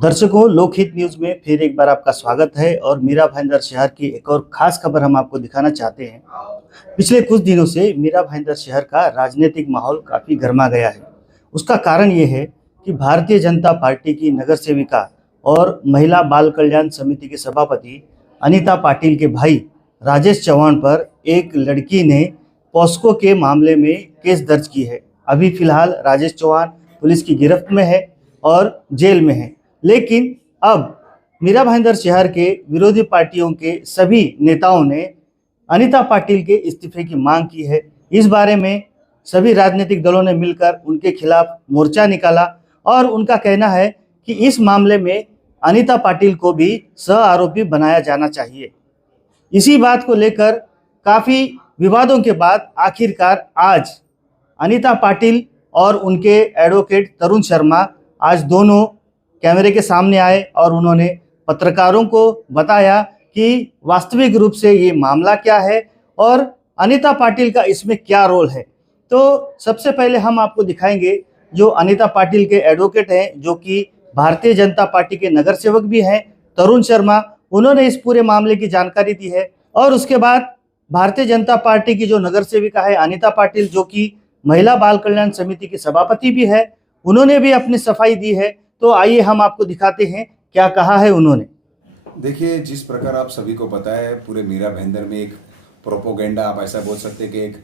दर्शकों, लोकहित न्यूज में फिर एक बार आपका स्वागत है और मीरा भाईंदर शहर की एक और खास खबर हम आपको दिखाना चाहते हैं। पिछले कुछ दिनों से मीरा भाईंदर शहर का राजनीतिक माहौल काफी गर्मा गया है। उसका कारण ये है कि भारतीय जनता पार्टी की नगर सेविका और महिला बाल कल्याण समिति के सभापति अनीता पाटिल के भाई राजेश चौहान पर एक लड़की ने पॉस्को के मामले में केस दर्ज की है। अभी फिलहाल राजेश चौहान पुलिस की गिरफ्त में है और जेल में है। लेकिन अब मीरा भाईंदर शहर के विरोधी पार्टियों के सभी नेताओं ने अनीता पाटिल के इस्तीफे की मांग की है। इस बारे में सभी राजनीतिक दलों ने मिलकर उनके खिलाफ मोर्चा निकाला और उनका कहना है कि इस मामले में अनीता पाटिल को भी सह आरोपी बनाया जाना चाहिए। इसी बात को लेकर काफ़ी विवादों के बाद आखिरकार आज अनीता पाटिल और उनके एडवोकेट तरुण शर्मा आज दोनों कैमरे के सामने आए और उन्होंने पत्रकारों को बताया कि वास्तविक रूप से ये मामला क्या है और अनीता पाटिल का इसमें क्या रोल है। तो सबसे पहले हम आपको दिखाएंगे जो अनीता पाटिल के एडवोकेट हैं, जो कि भारतीय जनता पार्टी के नगर सेवक भी हैं, तरुण शर्मा। उन्होंने इस पूरे मामले की जानकारी दी है और उसके बाद भारतीय जनता पार्टी की जो नगर सेविका है अनीता पाटिल, जो कि महिला बाल कल्याण समिति की सभापति भी है, उन्होंने भी अपनी सफाई दी है। तो आइए हम आपको दिखाते हैं क्या कहा है उन्होंने। देखिए, जिस प्रकार आप सभी को पता है, पूरे मीरा भाईंदर में एक प्रोपोगेंडा, आप ऐसा बोल सकते हैं कि एक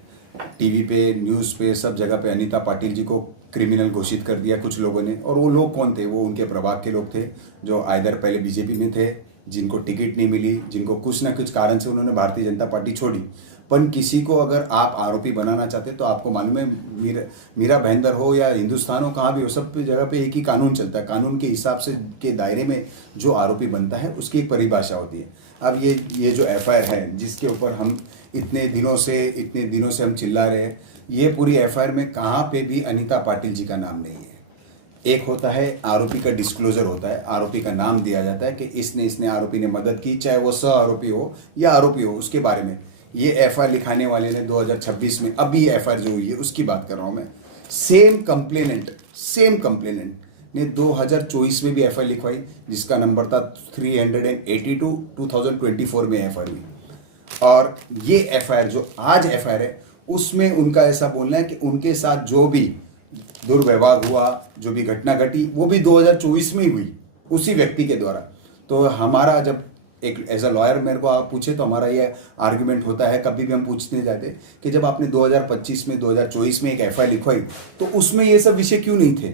टीवी पे, न्यूज़ पे, सब जगह पे अनीता पाटिल जी को क्रिमिनल घोषित कर दिया कुछ लोगों ने। और वो लोग कौन थे? वो उनके प्रभाग के लोग थे जो आइदर पहले बीजेपी में थे, जिनको टिकट नहीं मिली, जिनको कुछ ना कुछ कारण से उन्होंने भारतीय जनता पार्टी छोड़ी। पर किसी को अगर आप आरोपी बनाना चाहते तो आपको मालूम है, मीरा भाईंदर हो या हिंदुस्तान हो, कहाँ भी हो, सब जगह पे एक ही कानून चलता है। कानून के हिसाब से के दायरे में जो आरोपी बनता है उसकी एक परिभाषा होती है। अब ये जो एफआईआर है, जिसके ऊपर हम इतने दिनों से हम चिल्ला रहे हैं, ये पूरी एफआईआर में कहाँ पे भी अनीता पाटिल जी का नाम नहीं है। एक होता है आरोपी का डिस्क्लोजर होता है, आरोपी का नाम दिया जाता है कि इसने आरोपी ने मदद की, चाहे वो सह आरोपी हो या आरोपी हो, उसके बारे में। ये एफआईआर लिखाने वाले ने 2026 में, अभी एफआईआर जो हुई है उसकी बात कर रहा हूँ मैं, सेम कंप्लेनेंट ने 2024 में भी एफआईआर लिखवाई, जिसका नंबर था 382, 2024 में एफआईआर हुई। और ये एफआईआर जो आज एफआईआर है, उसमें उनका ऐसा बोलना है कि उनके साथ जो भी दुर्व्यवहार हुआ, जो भी घटना घटी, वो भी 2024 में ही हुई, उसी व्यक्ति के द्वारा। तो हमारा जब एक एज अ लॉयर मेरे को आप पूछे तो हमारा ये आर्ग्यूमेंट होता है, कभी भी हम पूछने जाते कि जब आपने 2025 में 2024 में एक एफआईआर लिखवाई तो उसमें ये सब विषय क्यों नहीं थे?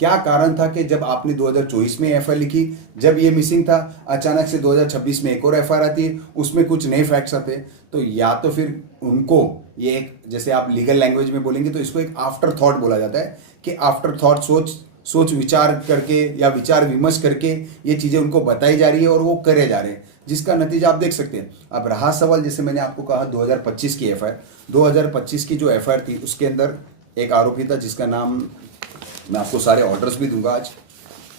क्या कारण था कि जब आपने 2024 में एफआईआर लिखी, जब ये मिसिंग था, अचानक से 2026 में एक और एफआईआर आती है, उसमें कुछ नए फैक्ट्स आते? तो या तो फिर उनको ये एक, जैसे आप लीगल लैंग्वेज में बोलेंगे तो इसको एक आफ्टर थॉट बोला जाता है कि आफ्टर थॉट, सोच विचार करके या विचार विमर्श करके ये चीज़ें उनको बताई जा रही है और वो करे जा रहे हैं, जिसका नतीजा आप देख सकते हैं। अब रहा सवाल, जैसे मैंने आपको कहा 2025 की एफआईआर, 2025 की जो एफआईआर थी उसके अंदर एक आरोपी था जिसका नाम, मैं आपको सारे ऑर्डर्स भी दूंगा, आज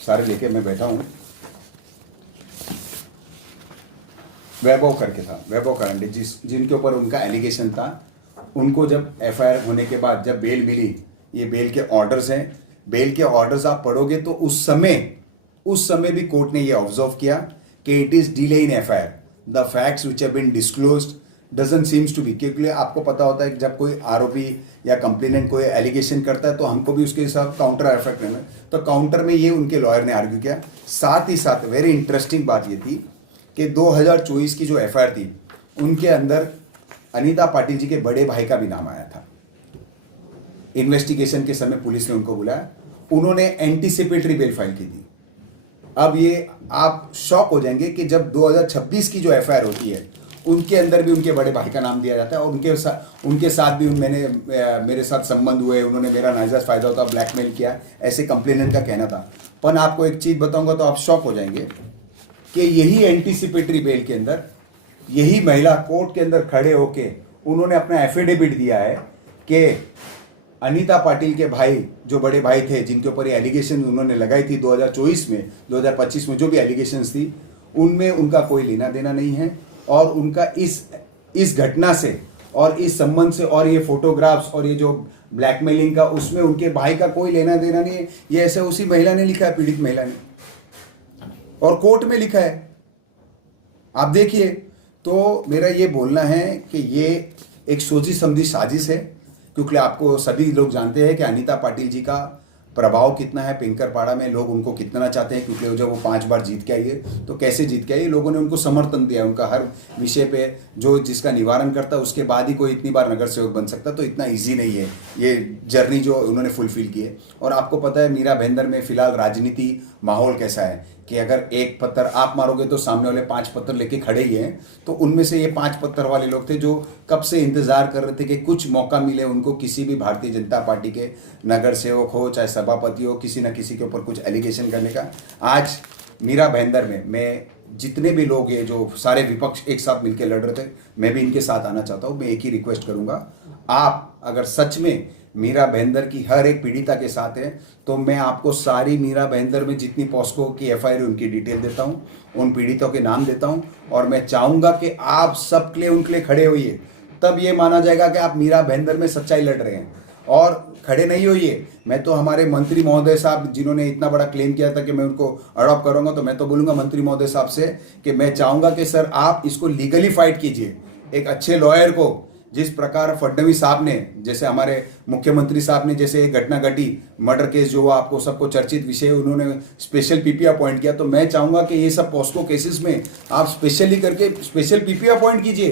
सारे लेके मैं बैठा हूँ, वैभव करके था, वैभव करंडे, जिनके ऊपर उनका एलिगेशन था। उनको जब एफआईआर होने के बाद जब बेल मिली, ये बेल के ऑर्डर्स हैं, बेल के ऑर्डर्स आप पढ़ोगे तो उस समय भी कोर्ट ने ये ऑब्जर्व किया कि it is delay in FIR, the facts which have been disclosed doesn't seems to be. क्योंकि आपको पता होता है कि जब कोई आरोपी या कंप्लेनेंट कोई एलिगेशन करता है तो हमको भी उसके साथ काउंटर एफेक्ट करना है। तो काउंटर में ये उनके लॉयर ने आर्ग्यू किया। साथ ही साथ वेरी इंटरेस्टिंग बात ये थी कि 2024 की जो एफआईआर थी उनके अंदर अनीता पाटिल जी के बड़े भाई का भी नाम आया था। इन्वेस्टिगेशन के समय पुलिस ने उनको बुलाया, उन्होंने एंटीसिपेटरी बेल फाइल की थी। अब ये आप शॉक हो जाएंगे कि जब 2026 की जो एफआईआर होती है उनके अंदर भी उनके बड़े भाई का नाम दिया जाता है और उनके साथ भी मेरे साथ संबंध हुए, उन्होंने मेरा नाजायज फायदा होता ब्लैकमेल किया, ऐसे कंप्लेनेंट का कहना था। पर आपको एक चीज़ बताऊंगा तो आप शॉक हो जाएंगे कि यही एंटीसिपेटरी बेल के अंदर यही महिला कोर्ट के अंदर खड़े होके उन्होंने अपना एफिडेविट दिया है कि अनीता पाटिल के भाई, जो बड़े भाई थे जिनके ऊपर ये एलिगेशन उन्होंने लगाई थी 2024 में, 2025 में जो भी एलिगेशंस थी, उनमें उनका कोई लेना देना नहीं है और उनका इस घटना से और इस संबंध से और ये फोटोग्राफ्स और ये जो ब्लैकमेलिंग का, उसमें उनके भाई का कोई लेना देना नहीं है। ये ऐसे उसी महिला ने लिखा है, पीड़ित महिला ने। और कोर्ट में लिखा है, आप देखिए। तो मेरा ये बोलना है कि ये एक सोची समझी साजिश है, क्योंकि आपको सभी लोग जानते हैं कि अनीता पाटिल जी का प्रभाव कितना है पिंकरपाड़ा में, लोग उनको कितना चाहते हैं, क्योंकि जब वो 5 बार जीत के आई है तो कैसे जीत के आई, लोगों ने उनको समर्थन दिया, उनका हर विषय पे जो जिसका निवारण करता है उसके बाद ही कोई इतनी बार नगर सेवक बन सकता। तो इतना ईजी नहीं है ये जर्नी जो उन्होंने फुलफिल की है। और आपको पता है मीरा भाईंदर में फिलहाल राजनीति माहौल कैसा है कि अगर एक पत्थर आप मारोगे तो सामने वाले 5 पत्थर लेके खड़े ही हैं। तो उनमें से ये 5 पत्थर वाले लोग थे जो कब से इंतजार कर रहे थे कि कुछ मौका मिले उनको, किसी भी भारतीय जनता पार्टी के नगर सेवक हो चाहे सभापति हो, किसी न किसी के ऊपर कुछ एलिगेशन करने का। आज मीरा भाईंदर में मैं जितने भी लोग ये जो सारे विपक्ष एक साथ मिलकर लड़ रहे थे, मैं भी इनके साथ आना चाहता हूँ। मैं एक ही रिक्वेस्ट करूँगा, आप अगर सच में मीरा भाईंदर की हर एक पीड़िता के साथ है तो मैं आपको सारी मीरा भाईंदर में जितनी पॉस्को की एफआईआर उनकी डिटेल देता हूँ, उन पीड़ितों के नाम देता हूँ, और मैं चाहूँगा कि आप सबके लिए उनके लिए खड़े होइए। तब ये माना जाएगा कि आप मीरा भाईंदर में सच्चाई लड़ रहे हैं। और खड़े नहीं होइए, मैं तो हमारे मंत्री महोदय साहब जिन्होंने इतना बड़ा क्लेम किया था कि मैं उनको अडॉप्ट करूँगा, तो मैं तो बोलूँगा मंत्री महोदय साहब से कि मैं चाहूँगा कि सर आप इसको लीगली फाइट कीजिए। एक अच्छे लॉयर को, जिस प्रकार फडणवीस साहब ने, जैसे हमारे मुख्यमंत्री साहब ने, जैसे एक घटना घटी मर्डर केस जो आपको सबको चर्चित विषय, उन्होंने स्पेशल पीपी अपॉइंट किया। तो मैं चाहूँगा कि ये सब पॉस्को केसेस में आप स्पेशली करके स्पेशल पीपी अपॉइंट कीजिए,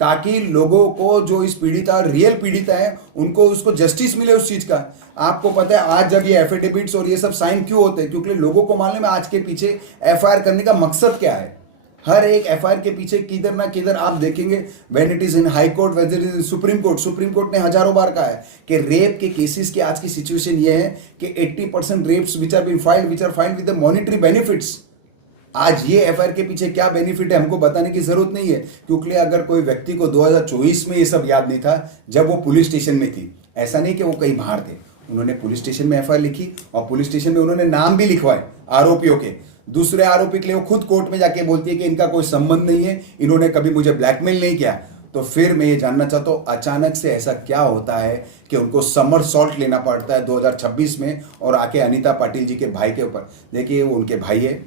ताकि लोगों को जो इस पीड़िता रियल पीड़िता है उनको उसको जस्टिस मिले उस चीज़ का। आपको पता है आज जब ये एफिडेविट्स और ये सब साइन क्यों होते हैं, क्योंकि लोगों को मालूम है आज के पीछे एफआईआर करने का मकसद क्या है। हर एक एफआईआर के पीछे किधर ना किधर आप देखेंगे, when it is in high court, whether is in supreme court ने हजारों बार कहा है कि रेप के केसेस की आज की सिचुएशन ये है कि 80% rapes which are filed with the monetary benefits. आज ये एफआईआर के पीछे क्या बेनिफिट है हमको बताने की जरूरत नहीं है, क्योंकि अगर कोई व्यक्ति को 2024 में ये सब याद नहीं था जब वो पुलिस स्टेशन में थी, ऐसा नहीं कि वो कहीं बाहर थे, उन्होंने पुलिस स्टेशन में एफआईआर लिखी और पुलिस स्टेशन में उन्होंने नाम भी लिखवाए आरोपियों के। दूसरे आरोपी के लिए वो खुद कोर्ट में जाके बोलती है कि इनका कोई संबंध नहीं है, इन्होंने कभी मुझे ब्लैकमेल नहीं किया। तो फिर मैं ये जानना चाहता हूँ अचानक से ऐसा क्या होता है कि उनको समर सॉल्ट लेना पड़ता है 2026 में और आके अनीता पाटिल जी के भाई के ऊपर। देखिए वो उनके भाई है,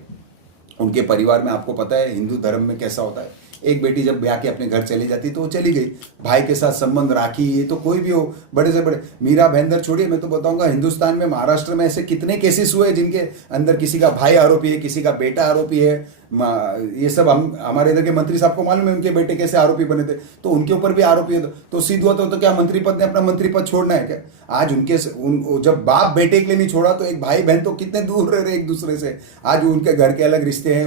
उनके परिवार में आपको पता है हिंदू धर्म में कैसा होता है, एक बेटी जब ब्याह के अपने घर चली जाती तो वो चली गई, भाई के साथ संबंध राखी, ये तो कोई भी हो, बड़े से बड़े मीरा भाईंदर छोड़िए, मैं तो बताऊंगा हिंदुस्तान में महाराष्ट्र में ऐसे कितने केसेस हुए जिनके अंदर किसी का भाई आरोपी है, किसी का बेटा आरोपी है। ये सब हम हमारे इधर के मंत्री साहब को मालूम है उनके बेटे कैसे आरोपी बने थे, तो उनके ऊपर भी आरोपी है। तो सीध हुआ तो क्या मंत्री पद ने अपना मंत्री पद छोड़ना है क्या? आज जब बाप बेटे के लिए नहीं छोड़ा तो एक भाई बहन तो कितने दूर रह रहे एक दूसरे से। आज उनके घर के अलग रिश्ते हैं,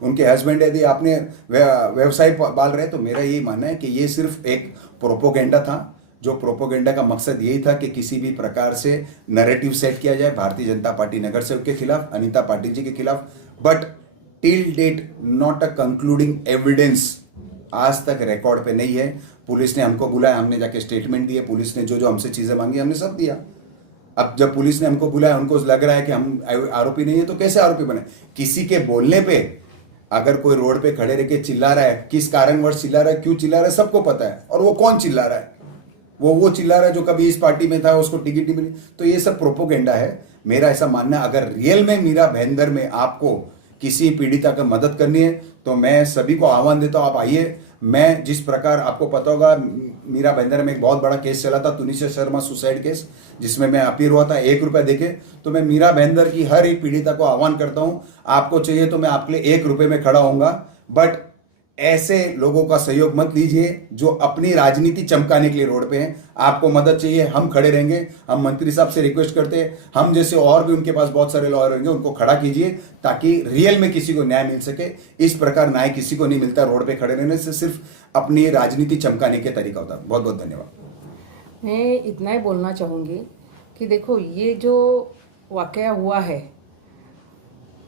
उनके हस्बैंड यदि आपने व्यवसाय पाल रहे, तो मेरा यही मानना है कि ये सिर्फ एक प्रोपोगेंडा था, जो प्रोपोगेंडा का मकसद यही था कि किसी भी प्रकार से नैरेटिव सेट किया जाए भारतीय जनता पार्टी नगर सेवक के खिलाफ, अनीता पाटिल जी के खिलाफ। But till date not a concluding evidence आज तक रिकॉर्ड पे नहीं है। पुलिस ने हमको बुलाया, हमने जाके स्टेटमेंट दिए, पुलिस ने जो जो हमसे चीजें मांगी हमने सब दिया। अब जब पुलिस ने हमको बुलाया, उनको लग रहा है कि हम आरोपी नहीं है, तो कैसे आरोपी बने? किसी के बोलने पे अगर कोई रोड पे खड़े रह के चिल्ला रहा है, किस कारणवश चिल्ला रहा है, क्यों चिल्ला रहा है, सबको पता है। और वो कौन चिल्ला रहा है? वो चिल्ला रहा है जो कभी इस पार्टी में था, उसको टिकट नहीं मिली। तो ये सब प्रोपोगेंडा है। मेरा ऐसा मानना है अगर रियल में मीरा भाईंदर में आपको किसी पीड़िता का मदद करनी है तो मैं सभी को आह्वान देता हूँ, आप आइए। मैं जिस प्रकार आपको पता होगा मीरा भाईंदर में एक बहुत बड़ा केस चला था, तुनिशा शर्मा सुसाइड केस, जिसमें मैं अपील हुआ था 1 रुपया देके। तो मैं मीरा भाईंदर की हर एक पीड़िता को आह्वान करता हूं, आपको चाहिए तो मैं आपके लिए 1 रुपये में खड़ा होऊंगा। बट ऐसे लोगों का सहयोग मत लीजिए जो अपनी राजनीति चमकाने के लिए रोड पे हैं। आपको मदद चाहिए, हम खड़े रहेंगे। हम मंत्री साहब से रिक्वेस्ट करते हैं, हम जैसे और भी उनके पास बहुत सारे लॉयर होंगे, उनको खड़ा कीजिए ताकि रियल में किसी को न्याय मिल सके। इस प्रकार न्याय किसी को नहीं मिलता रोड पे खड़े रहने से, सिर्फ अपनी राजनीति चमकाने के तरीका होता है। बहुत बहुत धन्यवाद। मैं इतना ही बोलना चाहूँगी कि देखो ये जो वाकया हुआ है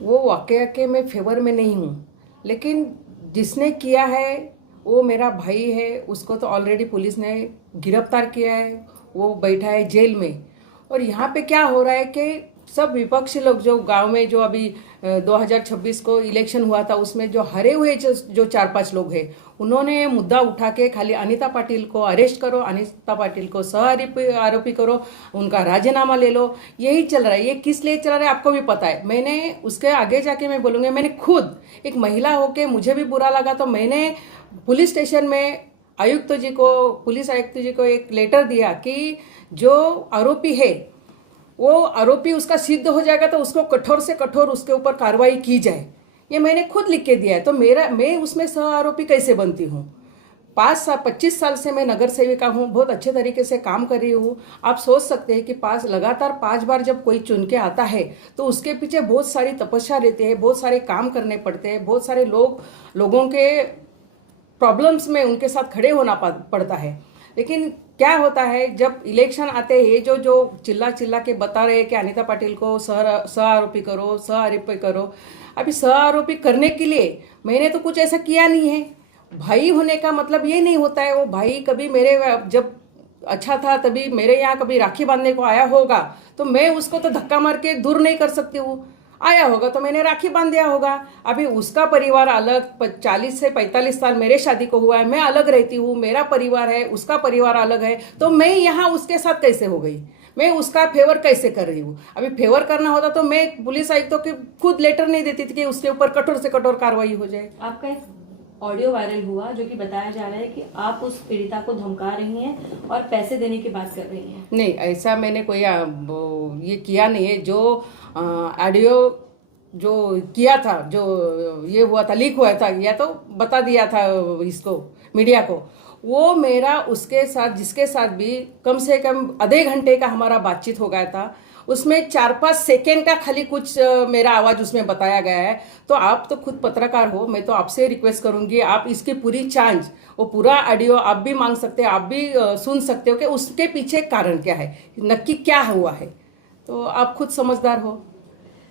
वो वाकया के मैं फेवर में नहीं हूँ, लेकिन जिसने किया है वो मेरा भाई है, उसको तो ऑलरेडी पुलिस ने गिरफ्तार किया है, वो बैठा है जेल में। और यहाँ पे क्या हो रहा है कि सब विपक्षी लोग जो गांव में जो अभी 2026 को इलेक्शन हुआ था उसमें जो हरे हुए जो 4-5 लोग हैं उन्होंने मुद्दा उठा के खाली अनीता पाटिल को अरेस्ट करो, अनीता पाटिल को सह आरोपी करो, उनका राजीनामा ले लो, यही चल रहा है। ये किस लिए चल रहा है आपको भी पता है। मैंने उसके आगे जाके मैं बोलूँगी, मैंने खुद एक महिला होके मुझे भी बुरा लगा तो मैंने पुलिस स्टेशन में पुलिस आयुक्त जी को एक लेटर दिया कि जो आरोपी है वो आरोपी उसका सिद्ध हो जाएगा तो उसको कठोर से कठोर उसके ऊपर कार्रवाई की जाए। ये मैंने खुद लिख के दिया है। तो मैं उसमें सह आरोपी कैसे बनती हूँ? 25 साल से मैं नगर सेविका हूँ, बहुत अच्छे तरीके से काम कर रही हूँ। आप सोच सकते हैं कि लगातार 5 बार जब कोई चुन के आता है तो उसके पीछे बहुत सारी तपस्या रहती है, बहुत सारे काम करने पड़ते हैं, बहुत सारे लोगों के प्रॉब्लम्स में उनके साथ खड़े होना पड़ता है। लेकिन क्या होता है जब इलेक्शन आते हैं, जो चिल्ला के बता रहे हैं कि अनीता पाटिल को सह आरोपी करो। अभी सह आरोपी करने के लिए मैंने तो कुछ ऐसा किया नहीं है। भाई होने का मतलब ये नहीं होता है वो भाई कभी मेरे जब अच्छा था तभी मेरे यहाँ कभी राखी बांधने को आया होगा तो मैं उसको तो धक्का मार के दूर नहीं कर सकती हूँ। आया होगा तो मैंने राखी बांध दिया होगा। अभी उसका परिवार अलग, 40 से 45 साल मेरे शादी को हुआ है, मैं अलग रहती हूँ, मेरा परिवार है, उसका परिवार अलग है, तो मैं यहाँ उसके साथ कैसे हो गई? मैं उसका फेवर कैसे कर रही हूँ? अभी फेवर करना होता तो मैं पुलिस आयुक्तों के खुद लेटर नहीं देती थी कि उसके ऊपर कठोर से कठोर कार्रवाई हो जाए। आपका एक ऑडियो वायरल हुआ जो कि बताया जा रहा है कि आप उस पीड़िता को धमका रही हैं और पैसे देने की बात कर रही हैं। नहीं, ऐसा मैंने कोई ये किया नहीं है। जो ऑडियो जो किया था, जो ये हुआ था, लीक हुआ था, या तो बता दिया था इसको मीडिया को, वो मेरा उसके साथ जिसके साथ भी कम से कम आधे घंटे का हमारा बातचीत हो गया था। उसमें 4-5 सेकेंड का खाली कुछ मेरा आवाज़ उसमें बताया गया है। तो आप तो खुद पत्रकार हो, मैं तो आपसे रिक्वेस्ट करूंगी आप इसकी पूरी चांस, वो पूरा ऑडियो आप भी मांग सकते हैं, आप भी सुन सकते हो कि उसके पीछे कारण क्या है, नक्की क्या हुआ है। तो आप खुद समझदार हो।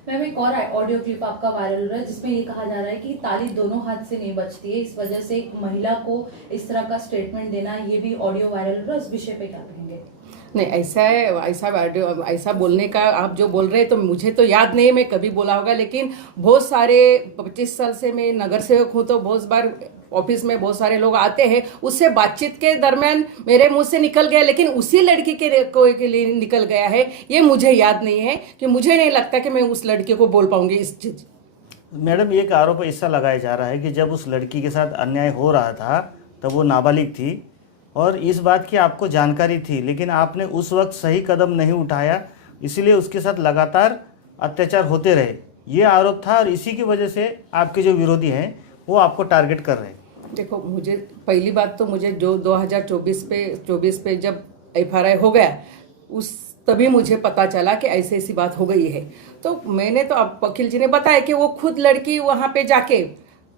मैम, एक और ऑडियो क्लिप आपका वायरल हो रहा है जिसमें ये कहा जा रहा है कि ताली दोनों हाथ से नहीं बचती है, इस वजह से एक महिला को इस तरह का स्टेटमेंट देना, ये भी ऑडियो वायरल हो रहा है। इस विषय पे क्या कहेंगे? नहीं, ऐसा बोलने का आप जो बोल रहे हैं तो मुझे तो याद नहीं है मैं कभी बोला होगा। लेकिन बहुत सारे 25 साल से मैं नगर सेवक हूँ तो बहुत बार ऑफिस में बहुत सारे लोग आते हैं, उससे बातचीत के दरमियान मेरे मुंह से निकल गया, लेकिन उसी लड़की के लिए निकल गया है ये मुझे याद नहीं है। कि मुझे नहीं लगता कि मैं उस लड़के को बोल पाऊंगी इस चीज। मैडम, एक आरोप ऐसा लगाया जा रहा है कि जब उस लड़की के साथ अन्याय हो रहा था तब वो नाबालिग थी और इस बात की आपको जानकारी थी, लेकिन आपने उस वक्त सही कदम नहीं उठाया, इसीलिए उसके साथ लगातार अत्याचार होते रहे। ये आरोप था और इसी की वजह से आपके जो विरोधी हैं वो आपको टारगेट कर रहे हैं। देखो, मुझे पहली बात तो मुझे जो 2024 पे जब FRI हो गया तभी मुझे पता चला कि ऐसी बात हो गई है। तो मैंने तो अब वकील जी ने बताया कि वो खुद लड़की वहाँ पे जाके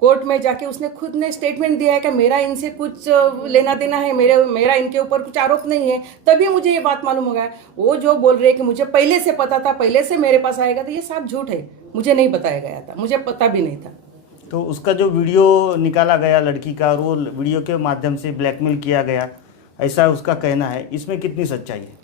कोर्ट में जाके उसने खुद ने स्टेटमेंट दिया है कि मेरा इनसे कुछ लेना देना है, मेरा इनके ऊपर कुछ आरोप नहीं है। तभी मुझे ये बात मालूम हो गया। वो जो बोल रहे हैं कि मुझे पहले से पता था, पहले से मेरे पास आएगा, तो ये सब झूठ है। मुझे नहीं बताया गया था, मुझे पता भी नहीं था। तो उसका जो वीडियो निकाला गया लड़की का और वो वीडियो के माध्यम से ब्लैकमेल किया गया, ऐसा उसका कहना है, इसमें कितनी सच्चाई है?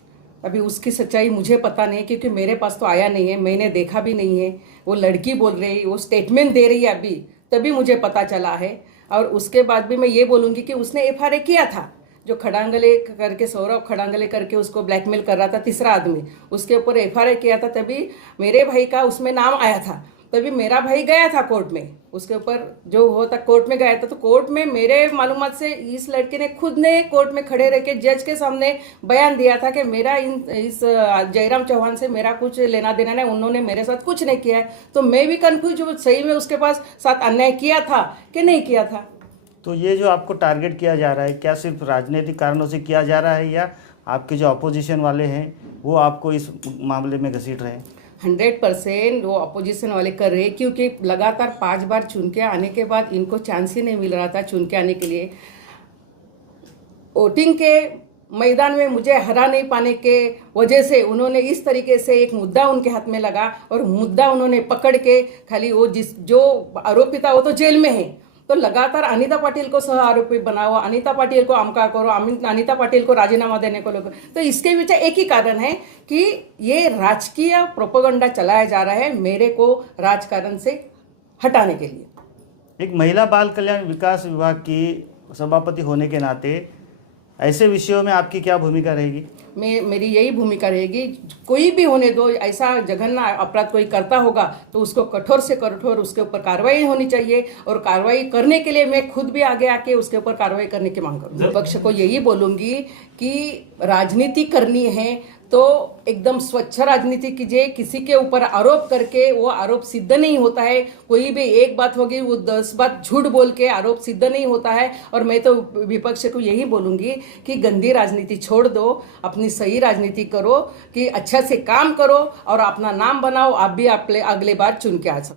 अभी उसकी सच्चाई मुझे पता नहीं, क्योंकि मेरे पास तो आया नहीं है, मैंने देखा भी नहीं है। वो लड़की बोल रही है, वो स्टेटमेंट दे रही है अभी, तभी मुझे पता चला है। और उसके बाद भी मैं ये बोलूँगी कि उसने FRI किया था, जो खड़ांगले करके, सौरभ खड़ांगले करके उसको ब्लैकमेल कर रहा था, तीसरा आदमी, उसके ऊपर FRI किया था। तभी मेरे भाई का उसमें नाम आया था, तभी मेरा भाई गया था कोर्ट में, उसके ऊपर जो होता कोर्ट में गया था। तो कोर्ट में मेरे मालूमात से इस लड़के ने खुद ने कोर्ट में खड़े रह के जज के सामने बयान दिया था कि मेरा इस जयराम चौहान से मेरा कुछ लेना देना नहीं, उन्होंने मेरे साथ कुछ नहीं किया है। तो मैं भी कन्फ्यूज हूँ, सही में उसके पास साथ अन्याय किया था कि नहीं किया था। तो ये जो आपको टारगेट किया जा रहा है, क्या सिर्फ राजनीतिक कारणों से किया जा रहा है या आपके जो अपोजिशन वाले हैं वो आपको इस मामले में घसीट रहे हैं? 100% वो अपोजिशन वाले कर रहे, क्योंकि लगातार 5 बार चुन के आने के बाद इनको चांस ही नहीं मिल रहा था चुन के आने के लिए। वोटिंग के मैदान में मुझे हरा नहीं पाने के वजह से उन्होंने इस तरीके से एक मुद्दा उनके हाथ में लगा और मुद्दा उन्होंने पकड़ के खाली वो जो आरोपी था वो तो जेल में है, तो लगातार अनीता पाटिल को सह आरोपी बनाओ, अनीता पाटिल को अमका करो, अनीता पाटिल को राजीनामा देने को लोग, तो इसके पीछे एक ही कारण है कि ये राजकीय प्रोपेगेंडा चलाया जा रहा है मेरे को राजकारण से हटाने के लिए। एक महिला बाल कल्याण विकास विभाग की सभापति होने के नाते ऐसे विषयों में आपकी क्या भूमिका रहेगी? मेरी यही भूमिका रहेगी, कोई भी होने दो, ऐसा जघन्य अपराध कोई करता होगा तो उसको कठोर से कठोर उसके ऊपर कार्रवाई होनी चाहिए, और कार्रवाई करने के लिए मैं खुद भी आगे आके उसके ऊपर कार्रवाई करने की मांग करूँ। विपक्ष को यही बोलूँगी कि राजनीति करनी है तो एकदम स्वच्छ राजनीति कीजिए, किसी के ऊपर आरोप करके वो आरोप सिद्ध नहीं होता है, कोई भी एक बात होगी वो 10 बात झूठ बोल के आरोप सिद्ध नहीं होता है। और मैं तो विपक्ष को यही बोलूँगी कि गंदी राजनीति छोड़ दो, अपनी सही राजनीति करो, कि अच्छा से काम करो और अपना नाम बनाओ, आप भी अगले बार चुन के आ सकते।